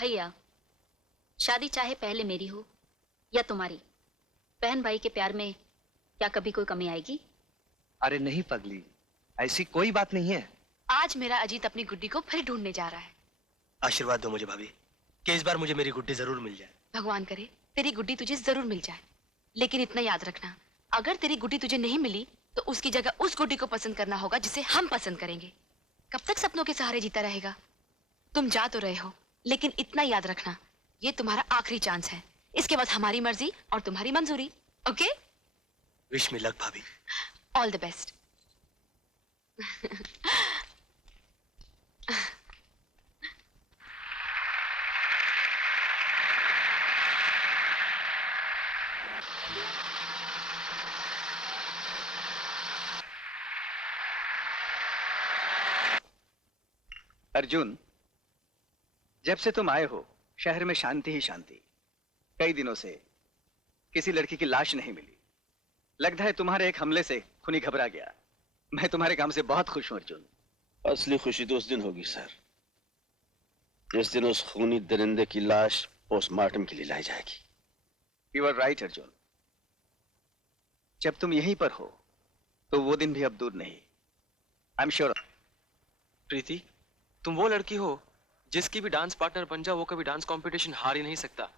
भैया, शादी चाहे पहले मेरी हो या तुम्हारी, बहन भाई के प्यार में क्या कभी कोई कमी आएगी? अरे नहीं पगली, ऐसी कोई बात नहीं है। आज मेरा अजीत अपनी गुड्डी को फिर ढूंढने जा रहा है। आशीर्वाद दो मुझे भाभी कि इस बार मुझे मेरी गुड्डी जरूर मिल जाए। भगवान करे तेरी गुड्डी तुझे जरूर मिल जाए, लेकिन इतना याद रखना, अगर तेरी गुड्डी तुझे नहीं मिली तो उसकी जगह उस गुड्डी को पसंद करना होगा जिसे हम पसंद करेंगे। कब तक सपनों के सहारे जीता रहेगा? तुम जा तो रहे हो, लेकिन इतना याद रखना, ये तुम्हारा आखिरी चांस है। इसके बाद हमारी मर्जी और तुम्हारी मंजूरी। ओके? विश मी लक भाभी। All the best. अर्जुन, जब से तुम आए हो शहर में शांति ही शांति। कई दिनों से किसी लड़की की लाश नहीं मिली। लगता है तुम्हारे एक हमले से खूनी घबरा गया। मैं तुम्हारे काम से बहुत खुश हूं अर्जुन। असली खुशी तो उस दिन होगी सर, जिस दिन उस खूनी दरिंदे की लाश पोस्टमार्टम के लिए लाई जाएगी। You are right Arjun. जब तुम यहीं पर हो तो वो दिन भी अब दूर नहीं। I am sure. प्रीति, तुम वो लड़की हो जिसकी भी डांस पार्टनर बन जाओ वो कभी डांस कंपटीशन हार ही नहीं सकता।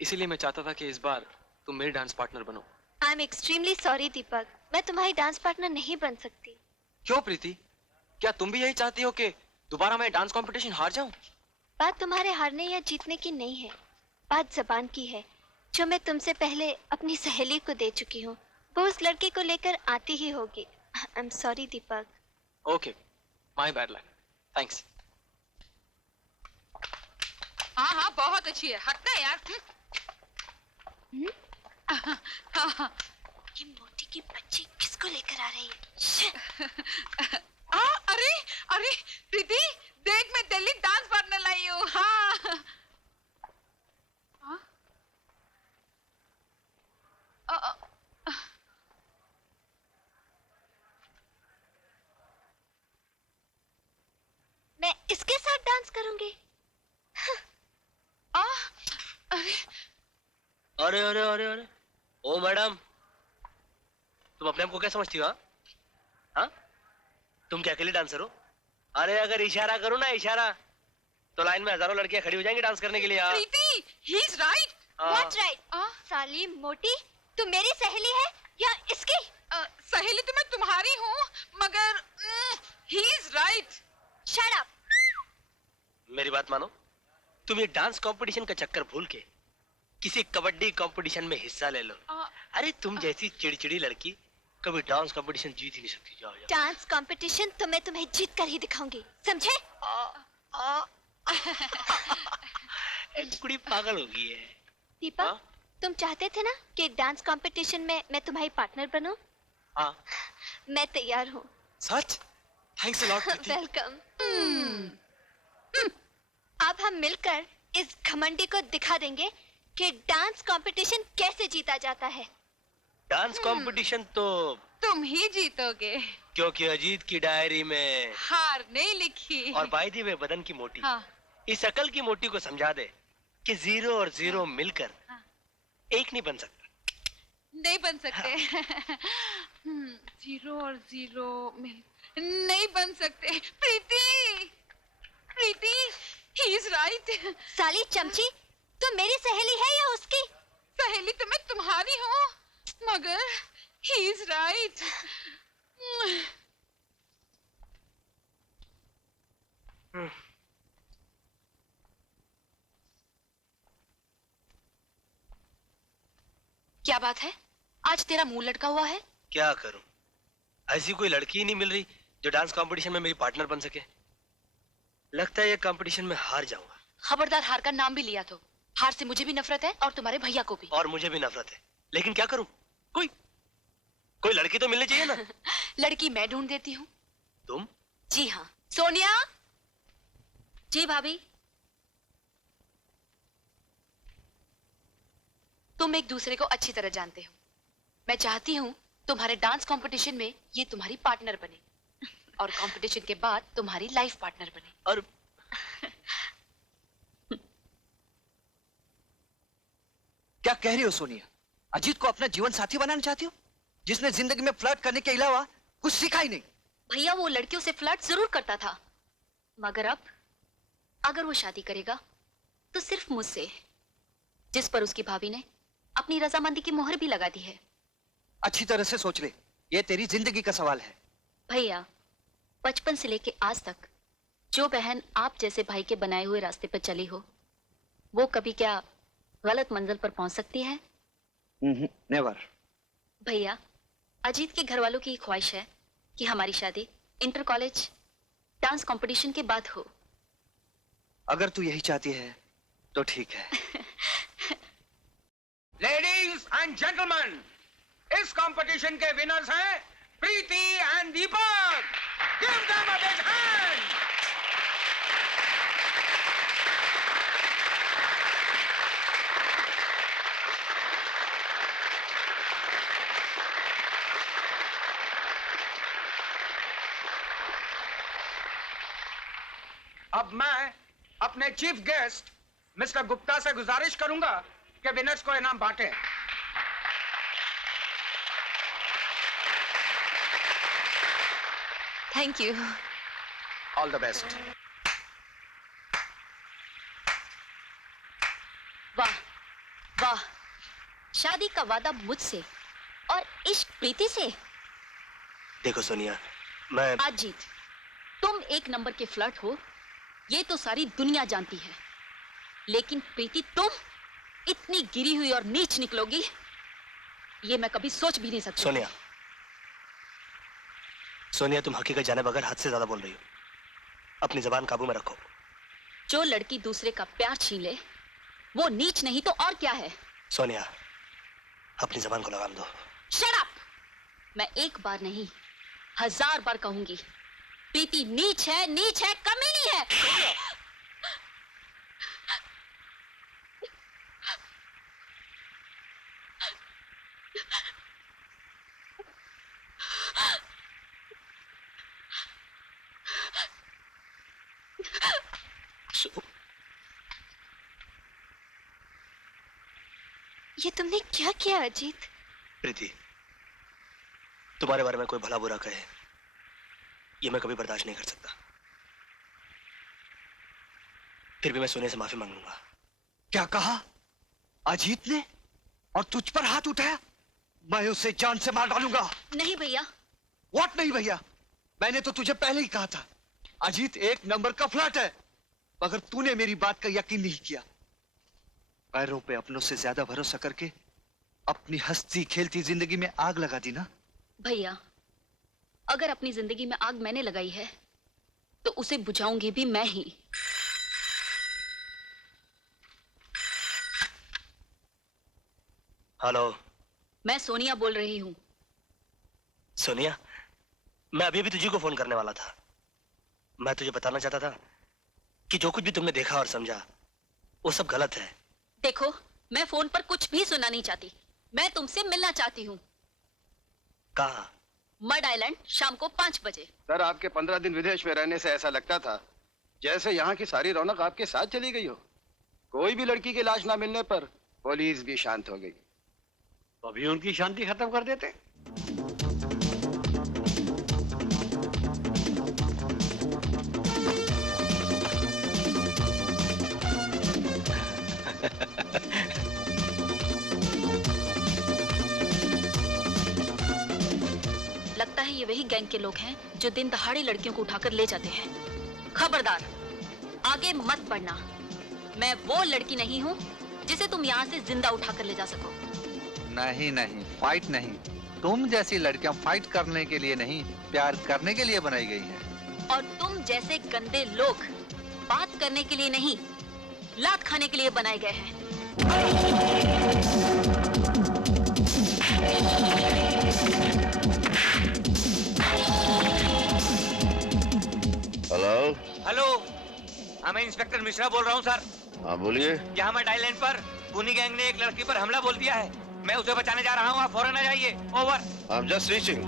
इसीलिए मैं चाहता था कि इस बार तुम मेरी डांस पार्टनर बनो। आई एम एक्सट्रीमली सॉरी दीपक, मैं तुम्हारी डांस पार्टनर नहीं बन सकती। क्यों प्रीति, क्या तुम भी यही चाहती हो कि दोबारा मैं डांस कंपटीशन हार जाऊं? बात तुम्हारे हारने या जीतने की नहीं है, बात जबान की है, जो मैं तुमसे पहले अपनी सहेली को दे चुकी हूँ। वो उस लड़के को लेकर आती ही होगी। I am sorry Deepak. Okay, my bad luck. Thanks. हाँ हाँ बहुत अच्छी है, हटना है यार। ये मोटी की बच्ची किसको लेकर आ रही है? अरे अरे प्रीति, देख मैं दिल्ली डांस पार्टनर लाई हूँ। हाँ हाँ? मैं इसके साथ डांस करूंगी। अरे अरे अरे अरे, ओ मैडम, तुम अपने आप को क्या समझती हो? हाँ, तुम क्या अकेले डांसर हो? अरे अगर इशारा करो ना इशारा, तो लाइन में हजारों लड़कियां खड़ी हो जाएंगी डांस करने के लिए। Preeti, he is right. What right? साली मोटी, तू मेरी सहेली है या इसकी? सहेली तो मैं तुम्हारी हूँ, मगर ही इज राइट। Shut up. मेरी बात मानो, तुम ये डांस कंपटीशन का चक्कर भूल के किसी कबड्डी कंपटीशन में हिस्सा ले लो। अरे तुम जैसी चिड़चिड़ी लड़की कभी डांस कंपटीशन जीत ही नहीं सकती। जाओ जाओ। डांस कंपटीशन तो मैं तुम्हें जीत कर ही दिखाऊंगी, समझे? कुड़ी पागल हो गई है। दीपक, तुम चाहते थे ना कि डांस कंपटीशन में मैं तुम्हारी पार्टनर बनूं? हाँ। मैं तैयार हूँ। सच? Thanks a lot Preeti. Welcome. अब हम मिलकर इस घमंडी को दिखा देंगे कि डांस कंपटीशन कैसे जीता जाता है। डांस कंपटीशन तो तुम ही जीतोगे, क्योंकि अजीत की डायरी में हार नहीं लिखी। और बाय द वे बदन की मोटी, हाँ। इस अकल की मोटी को समझा दे कि जीरो और जीरो मिलकर एक नहीं बन सकता। नहीं बन सकते। जीरो और जीरो मिल नहीं बन सकते। प्रीति, प्रीति, ही इज राइट। साली चमची, तुम मेरी सहेली है या उसकी? सहेली तो मैं तुम्हारी हूँ, मगर ही इज राइट। क्या बात है, आज तेरा मुंह लटका हुआ है? क्या करूं, ऐसी कोई लड़की ही नहीं मिल रही जो डांस कंपटीशन में मेरी पार्टनर बन सके। लगता है ये कंपटीशन में हार जाऊंगा। खबरदार हार का नाम भी लिया तो। हार से मुझे भी नफरत है और तुम्हारे भैया को भी। और मुझे भी नफरत है, लेकिन क्या करूं? कोई लड़की तो मिलनी चाहिए ना। लड़की मैं ढूंढ देती हूँ। तुम? जी हाँ। सोनिया। जी भाभी। तुम एक दूसरे को अच्छी तरह जानते हो। मैं चाहती हूँ तुम्हारे डांस कंपटीशन में ये तुम्हारी पार्टनर बने और कंपटीशन के बाद तुम्हारी लाइफ पार्टनर बने। और क्या कह रही हो सोनिया? अजीत को अपना जीवन साथी बनाना चाहती हो, जिसने जिंदगी में फ्लर्ट करने के अलावा कुछ सीखा ही नहीं? भैया वो लड़कियों से फ्लर्ट जरूर करता था, मगर अब अगर वो शादी करेगा तो सिर्फ मुझसे, जिस पर उसकी भाभी ने अपनी रजामंदी की मोहर भी लगा दी है। अच्छी तरह से सोच ले, ये तेरी जिंदगी का सवाल है। भैया, बचपन से लेके आज तक जो बहन आप जैसे भाई के बनाए हुए रास्ते पर चली हो, वो कभी क्या गलत मंजिल पर पहुंच सकती है? नेवर। भैया, अजीत के घर वालों की ख्वाहिश है कि हमारी शादी इंटर कॉलेज डांस कंपटीशन के बाद हो। अगर तू यही चाहती है तो ठीक है। लेडीज एंड जेंटलमैन, इस कंपटीशन के विनर्स हैं Preeti and Deepak. Give them a big hand. अब मैं अपने चीफ गेस्ट मिस्टर गुप्ता से गुजारिश करूंगा कि विनर्स को इनाम बांटे। Thank you. All the best. वाह वाह, शादी का वादा मुझसे और इश्क प्रीति से। देखो सोनिया, मैं अजीत, तुम एक नंबर के फ्लर्ट हो, ये तो सारी दुनिया जानती है, लेकिन प्रीति तुम इतनी गिरी हुई और नीच निकलोगी, ये मैं कभी सोच भी नहीं सकती। सोनिया, सोनिया तुम हकीकत जाने बगैर हद से ज्यादा बोल रही हो। अपनी जबान काबू में रखो। जो लड़की दूसरे का प्यार छीन ले वो नीच नहीं तो और क्या है? सोनिया, अपनी जबान को लगाम दो। Shut up! मैं एक बार नहीं 1000 बार कहूंगी, प्रीति नीच है, कमीनी है। ये तुमने क्या किया अजीत? प्रीति, तुम्हारे बारे में कोई भला बुरा कहे, ये मैं कभी बर्दाश्त नहीं कर सकता। फिर भी मैं सोनिया से माफी मांग लूंगा। क्या कहा? अजीत ने? और तुझ पर हाथ उठाया? मैं उसे जान से मार डालूंगा। नहीं भैया। व्हाट नहीं भैया? मैंने तो तुझे पहले ही कहा था, अजीत एक नंबर का फ्लर्ट है, मगर तूने मेरी बात का यकीन नहीं किया। पैरों पे अपनों से ज्यादा भरोसा करके अपनी हंसती खेलती जिंदगी में आग लगा दी ना। भैया, अगर अपनी जिंदगी में आग मैंने लगाई है तो उसे बुझाऊंगी भी मैं ही। हेलो, मैं सोनिया बोल रही हूँ। सोनिया, मैं अभी भी तुझे को फोन करने वाला था। मैं तुझे बताना चाहता था कि जो कुछ भी तुमने देखा और समझा वो सब गलत है। देखो, मैं फोन पर कुछ भी सुनना नहीं चाहती, मैं तुमसे मिलना चाहती हूँ। कहाँ? मड आइलैंड, शाम को 5 बजे। सर, आपके 15 दिन विदेश में रहने से ऐसा लगता था जैसे यहाँ की सारी रौनक आपके साथ चली गई हो। कोई भी लड़की की लाश ना मिलने पर पुलिस भी शांत हो गई। तो अभी उनकी शांति खत्म कर देते। लगता है ये वही गैंग के लोग हैं जो दिन दहाड़े लड़कियों को उठाकर ले जाते हैं। खबरदार, आगे मत बढ़ना। मैं वो लड़की नहीं हूँ जिसे तुम यहाँ से जिंदा उठाकर ले जा सको। नहीं नहीं, फाइट नहीं। तुम जैसी लड़कियां फाइट करने के लिए नहीं, प्यार करने के लिए बनाई गई हैं। और तुम जैसे गंदे लोग बात करने के लिए नहीं, लात खाने के लिए बनाए गए हैं। हेलो। हेलो, मैं इंस्पेक्टर मिश्रा बोल रहा हूँ सर। हाँ बोलिए। यहाँ मैं आइलैंड पर पुनी गैंग ने एक लड़की पर हमला बोल दिया है। मैं उसे बचाने जा रहा हूँ, आप फौरन आ जाइए। Over. I am just reaching.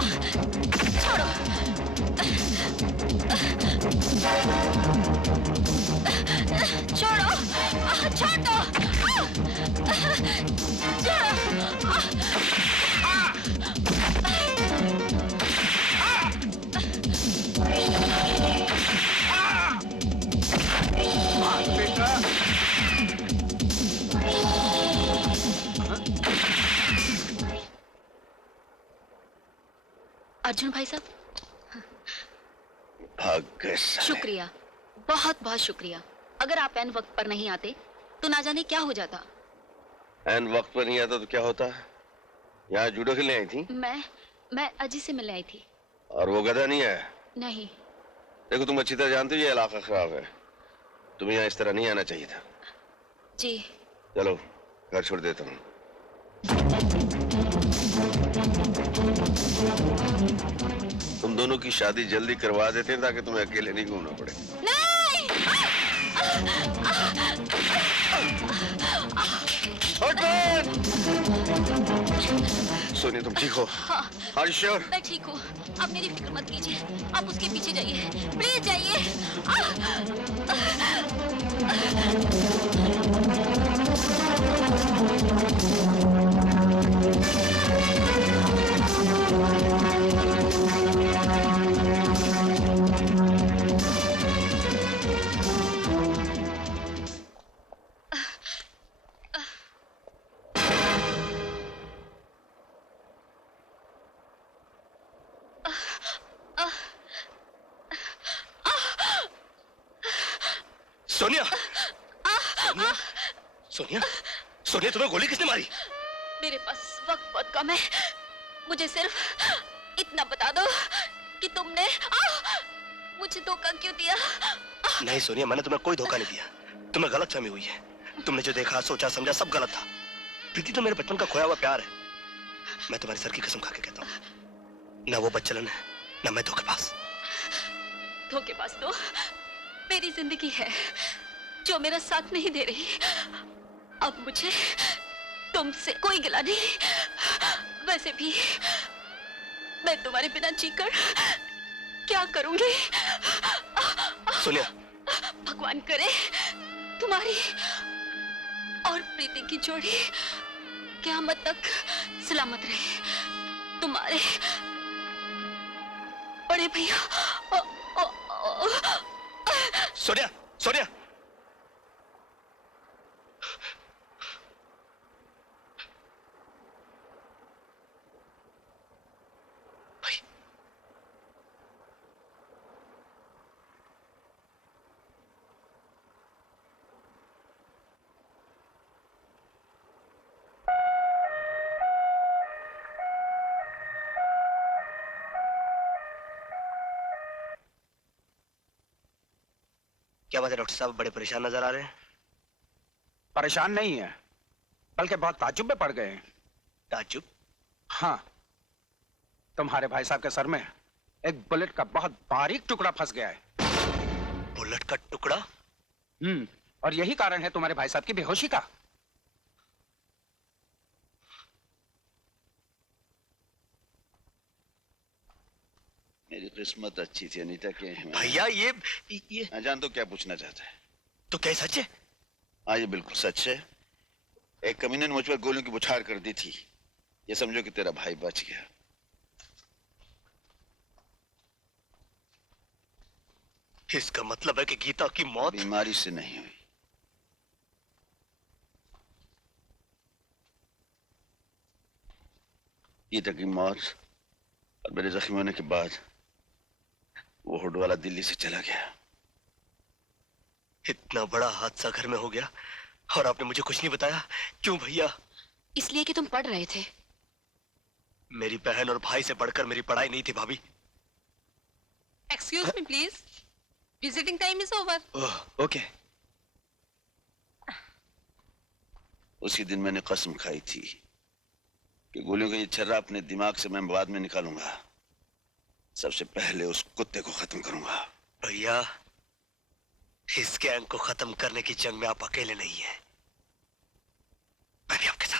छोड़ो। छोड़ो, छोड़ दो। अर्जुन भाई साहब, भाग गए साले। शुक्रिया, बहुत बहुत शुक्रिया। अगर आप एन वक्त पर नहीं आते तो ना जाने क्या हो जाता। एन वक्त पर नहीं आता तो क्या होता? यहाँ जूडो खेलने आई थी? मैं अजी से मिलने आई थी। और वो गधा नहीं आया? नहीं। देखो, तुम अच्छी तरह जानते हो ये इलाका खराब है, तुम्हें यहाँ इस तरह नहीं आना चाहिए था। जी। चलो घर छोड़ देता हूँ। तुम दोनों की शादी जल्दी करवा देते हैं ताकि तुम्हें अकेले नहीं घूमना पड़े। नहीं! सोनिया, तुम ठीक हो? हाँ। Are you sure? मैं ठीक हूँ। आप मेरी फिक्र मत कीजिए। आप उसके पीछे जाइए, प्लीज जाइए। सोनिया, सोनिया, सोनिया, सोनिया, तुम्हें गोली किसने मारी? मेरे पास वक्त बहुत कम है। मुझे सिर्फ इतना बता दो कि तुमने मुझे धोखा क्यों दिया? नहीं सोनिया, मैंने तुम्हें कोई धोखा नहीं दिया। तुम्हें गलतफहमी हुई है। तुमने जो देखा, सोचा, समझा सब गलत था। प्रीति तो मेरे बचपन का खोया हुआ प्यार है। मैं तुम्हारी सर की कसम खा के कहता हूँ, ना वो बच्चलन है, ना मैं धोखेबाज। धोखेबाज तो मेरी जिंदगी है जो मेरा साथ नहीं दे रही। अब मुझे तुमसे कोई गिला नहीं। वैसे भी मैं तुम्हारे बिना जीकर क्या करूंगी? सोनिया, भगवान करे तुम्हारी और प्रीति की जोड़ी क़यामत तक सलामत रहे। तुम्हारे बड़े भैया। सोनिया, सोनिया, भाई, क्या बात है डॉक्टर साहब, बड़े परेशान नजर आ रहे हैं। परेशान नहीं है, बल्कि बहुत ताज्जुब में पड़ गए हैं। ताज्जुब? हाँ, तुम्हारे भाई साहब के सर में एक बुलेट का बहुत बारीक टुकड़ा फंस गया है। बुलेट का टुकड़ा? और यही कारण है तुम्हारे भाई साहब की बेहोशी का। मेरी किस्मत अच्छी थी अनीता के। भैया ये मैं जान तो क्या पूछना चाहता है। तो क्या सच है? हाँ, ये बिल्कुल सच है। एक कमीने ने मुझ पर गोलियों की बौछार कर दी थी। ये समझो कि तेरा भाई बच गया। इसका मतलब है कि गीता की मौत बीमारी से नहीं हुई। गीता की मौत और मेरे जख्मी होने के बाद वो हुड वाला दिल्ली से चला गया। इतना बड़ा हादसा घर में हो गया और आपने मुझे कुछ नहीं बताया। क्यों भैया? इसलिए कि तुम पढ़ रहे थे। मेरी बहन और भाई से बढ़कर मेरी पढ़ाई नहीं थी भाभी। Excuse me, please. Visiting time is over. Okay. उसी दिन मैंने कसम खाई थी कि गोलियों का ये छर्रा अपने दिमाग से मैं बाद में निकालूंगा। सबसे पहले उस कुत्ते को खत्म करूंगा। भैया, इस गैंग को खत्म करने की जंग में आप अकेले नहीं है, मैं भी आपके साथ।